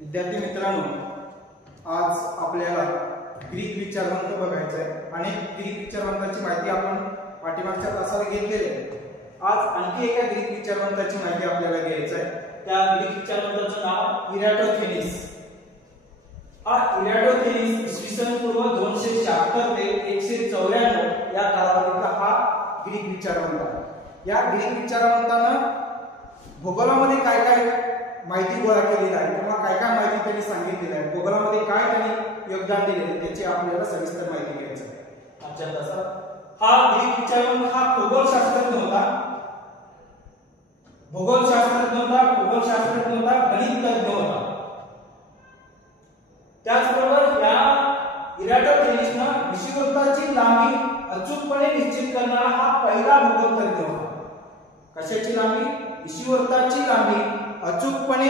विद्यार्थी मित्रांनो, आज आपल्याला ग्रीक विचारवंत बघायचं आहे. अनेक ग्रीक विचारवंतांची माहिती आपण पाठीमागच्या तासाला घेतलेली आहे. आज आणखी एका ग्रीक विचारवंताची माहिती आपल्याला घ्यायची आहे. त्या ग्रीक विचारवंताचं नाव इराटोथेनिस. हा इराटोथेनिस इसवी सन पूर्व 276 ते 194 या कालावधीतला हा ग्रीक विचारवंत आहे. या ग्रीक विचारवंतानं भूगोलामध्ये काय काय माहिती गोळा केलेली आहे किंवा काय काय माहिती त्यांनी सांगितलेली आहे, भूगोलामध्ये काय त्यांनी योगदान दिले त्याची आपल्याला सविस्तर माहिती घ्यायची आहे. आजच्या तासात हा ग्रीक विचारवंत हा खगोलशास्त्रज्ञ होता, भूगोलशास्त्रज्ञ होता, खगोलशास्त्रज्ञ होता, गणितज्ञ होता. त्याचबरोबर या इराटोथेनिसनं विषुववृत्ताची लांबी अचूकपणे निश्चित करणारा हा पहिला भूगोलतज्ञ होता. कशाची लांबी? विषुववृत्ताची लांबी अचूकपणे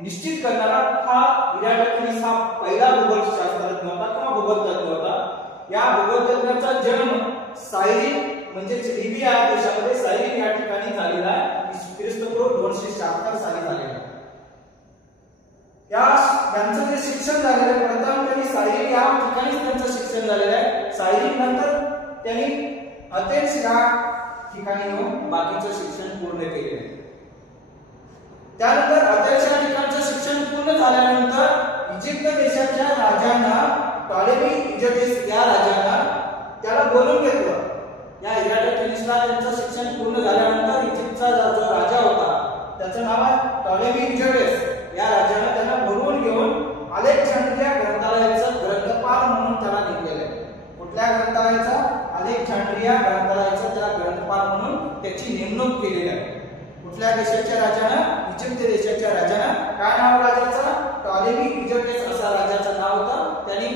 निश्चित करणारा हा इराटोथेनिस हा पहिला भूगोलशास्त्रज्ञ होता किंवा भूगोलतज्ञ होता. या भूगोलतज्ञाचा जन्म सायरिन म्हणजे लिबिया या देशामध्ये सायरिन या ठिकाणी झालेला आहे. ख्रिस्तपूर्व 276 साली झालेला आहे. त्यांचं जे शिक्षण झालेलं आहे, प्रथम त्यांनी सायरिन या ठिकाणी त्यांचं शिक्षण झालेलं आहे. सायरिन नंतर त्यांनी अथेन्स या ठिकाणी येऊन बाकीचं शिक्षण पूर्ण केलेलं आहे. त्यानंतर अथेन्स या ठिकाणचं शिक्षण पूर्ण झाल्यानंतर इजिप्त देशाच्या राजांना टॉलेमी इजिप्त या राजांना त्याला बोलून घेतलं. या इराटोथेनिसला त्यांचं शिक्षण पूर्ण झाल्यानंतर इजिप्तचा जो राजा होता त्याचं नाव आहे टॉलेमी इजिप्त या राजाने त्यांना बोलवून घेऊन अलेक्झांड्रिया ग्रंथालयाचं ग्रंथपाल म्हणून त्याला नेमलेलं आहे. कुठल्या ग्रंथालयाचा? अलेक्झांड्रिया ग्रंथालयाचा त्याला ग्रंथपाल म्हणून त्याची नेमणूक केलेली आहे. कुठल्या देशाच्या राजानं? इजिप्त देशाच्या राजानं. काय नाव राजाचं? टॉलेमी इजिप्त असा राजाचं नाव होतं. त्यांनी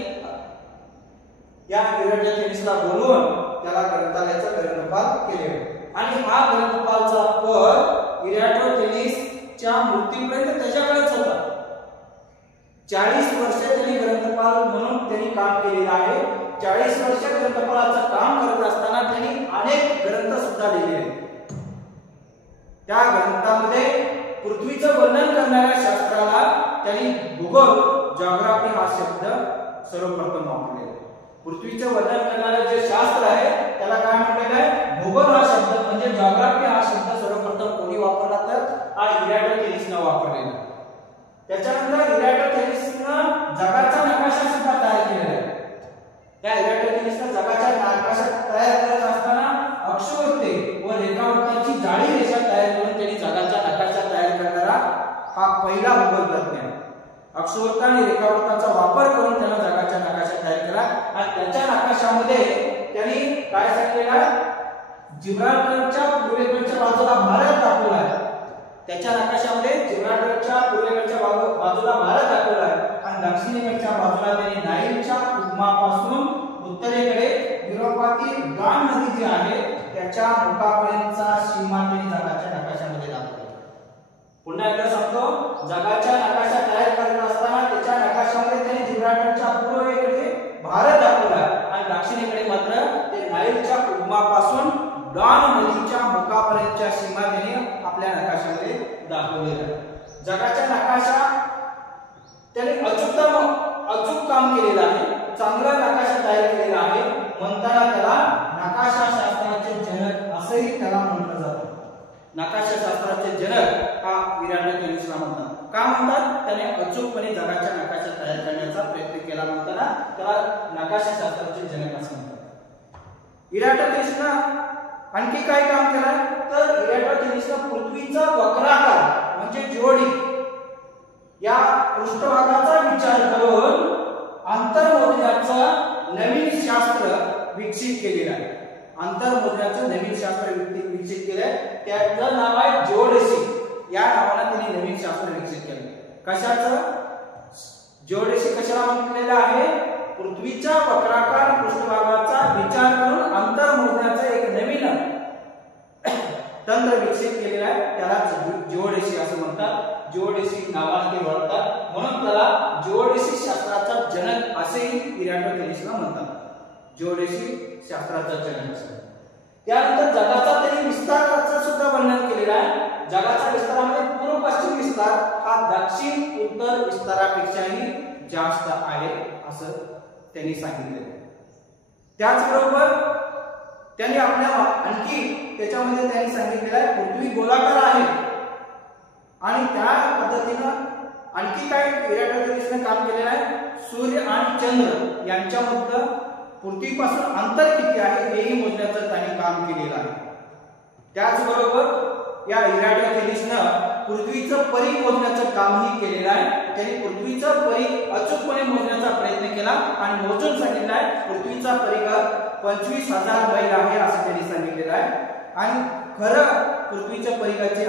या इराटोथेनिसला बोलवून त्याला ग्रंथालयाचा ग्रंथपाल केले आणि हा ग्रंथपालचा पद इराटोथेनिसच्या मृत्यूपर्यंत त्याच्याकडेच होता. 40 वर्ष त्यांनी ग्रंथपाल म्हणून त्यांनी काम केलेलं आहे. 40 वर्ष ग्रंथपालाचं काम करत असताना त्यांनी अनेक ग्रंथ सुद्धा लिहिले आहेत. त्या ग्रंथामध्ये पृथ्वीचं वर्णन करणाऱ्या शास्त्राला त्यांनी भूगोल जिओग्राफी हा शब्द सर्वप्रथम वापरलेला आहे. पृथ्वीचं वर्णन करणारे जे शास्त्र आहे त्याला काय म्हटलेलं आहे? भूगोल हा शब्द म्हणजे जिओग्राफी हा शब्द सर्वप्रथम कोणी वापरला तर हा इराटोथेनिसनं वापरलेला. त्याच्यानंतर इराटोथेनिसनं जगाचा नकाशा सुद्धा तयार केलेला आहे. त्या इराटोथेनिसनं जगाचा नकाशा तयार करत असताना अक्षवृत्ते व रेखावृत्ताची जाळी रेषा तयार करून त्यांनी जगाचा नकाशा तयार करणारा हा पहिला भूगोलतज्ञ आहे. अक्षवृत्त आणि रेखावृत्ताचा वापर करून त्याला जगाचा नकाशा तयार केला आणि त्याच्या नकाशामध्ये त्यांनी काय सांगितलेलं आहे? जिब्राल्टरच्या पूर्वेकडच्या बाजूला भारत दाखवला आहे. त्याच्या नकाशामध्ये जिब्राल्टरच्या पूर्वेकडच्या बाजूला भारत दाखवला आहे आणि दक्षिणेकडच्या बाजूला त्यांनी नाईलच्या उगमापासून उत्तरेकडे युरोपातील गान नदी जी आहे त्याच्या मुखापर्यंतचा सीमा त्यांनी जगाच्या नकाशामध्ये दाखवला. पुन्हा एकदा सांगतो, जगाच्या नकाशा तयार करत असताना त्याच्या नकाशामध्ये त्यांनी जिब्राल्टरच्या पूर्वेकडे भारत दाखवला आणि दक्षिणेकडे मात्र ते नाईलच्या उगमापासून डॉन नदीच्या मुखापर्यंतच्या सीमा त्यांनी आपल्या नकाशामध्ये दाखवलेल्या आहेत. जगाचा नकाशा त्यांनी अचूक काम केलेलं आहे. चांगला नकाशा तयार केलेला आहे. म्हणताना त्याला नकाशा शास्त्राचे जनक असंही त्याला म्हटलं जातं. नकाशा शास्त्राचे जनक हा इराटोथेनिसला म्हणतात. का म्हणतात? त्याने अचूकपणे जगाच्या नकाशा तयार करण्याचा प्रयत्न केला म्हणताना त्याला नकाशा शास्त्राचे जनक असं म्हणतात. इराटोथेनिसनं आणखी काय काम केलं तर इराटोथेनिसनं पृथ्वीचा वक्राकार म्हणजे जोडी या पृष्ठभागाचा विचार करून अंतर्मोजण्याचं नवीन शास्त्र विकसित केलेलं आहे. अंतर्मोजण्याचं नवीन शास्त्र विकसित केलंय. त्याचं नाव आहे जिओडेसी. या नावाने त्यांनी नवीन शास्त्र विकसित केलं. कशाचं? जिओडेसी कशाला म्हटलेलं आहे? पृथ्वीच्या वक्राकार पृष्ठभागाचा विचार करून अंतर्मोजण्याचं एक नवीन तंत्र विकसित केलेलं आहे. त्याला जिओडेसी असं म्हणतात. जिओडेसी नावाने ते ओळखतात म्हणून त्याला जिओडेसी शास्त्राचा जनक असेही इराटोथेनिसला म्हणतात. जिओडेसी शास्त्राचा जनक असं. त्यानंतर जगाचा त्यांनी विस्ताराचं सुद्धा वर्णन केलेलं आहे. जगाच्या विस्तारामध्ये पूर्व पश्चिम विस्तार हा दक्षिण इतर विस्तारापेक्षाही जास्त आहे असं त्यांनी सांगितले. त्याचबरोबर त्यांनी आपल्या आणखी त्याच्यामध्ये त्यांनी सांगितलेलं आहे पृथ्वी गोलाकार आहे आणि त्या पद्धतीनं आणखी काय इराटोथेलिसने काम केलेलं आहे, सूर्य आणि चंद्र यांच्यामधलं पृथ्वीपासून अंतर किती आहे हेही मोजण्याचं त्यांनी काम केलेलं आहे. त्याचबरोबर या इराटोथेलिसनं पृथ्वीचं परिघ मोजण्याचं कामही केलेलं आहे. त्यांनी पृथ्वीचं परिघ अचूकपणे मोजण्याचा प्रयत्न केला आणि मोजून सांगितलं आहे पृथ्वीचा परिघ 25,000 मैल आहे असं त्यांनी सांगितलेलं आहे. आणि खरं पृथ्वीच्या परिघाचे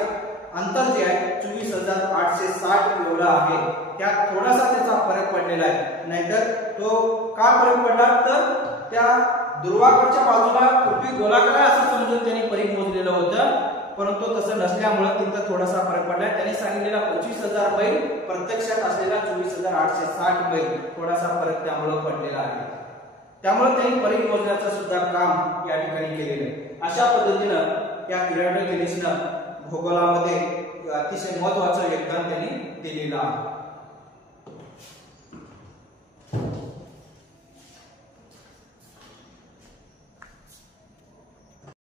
अंतर जे आहे 24,860 एवढं आहे. त्यात थोडासा त्याचा फरक पडलेला आहे, नाहीतर तो का फरक पडला तर त्या ध्रुवाकडच्या बाजूला पृथ्वी गोलाकार आहे असं समजून त्यांनी परिघ मोजलेलं होतं, परंतु तसं नसल्यामुळे तिथं थोडासा फरक पडला. त्यांनी सांगितलेला 25,000 मैल प्रत्यक्षात असलेला 24,860 मैल थोडासा फरक त्यामुळे पडलेला आहे. त्यामुळे त्यांनी परिघ मोजण्याचं सुद्धा काम या ठिकाणी केलेलं आहे. अशा पद्धतीनं या इराटोथेलिसनं भूगोलामध्ये अतिशय महत्त्वाचं योगदान त्यांनी दिलेलं आहे.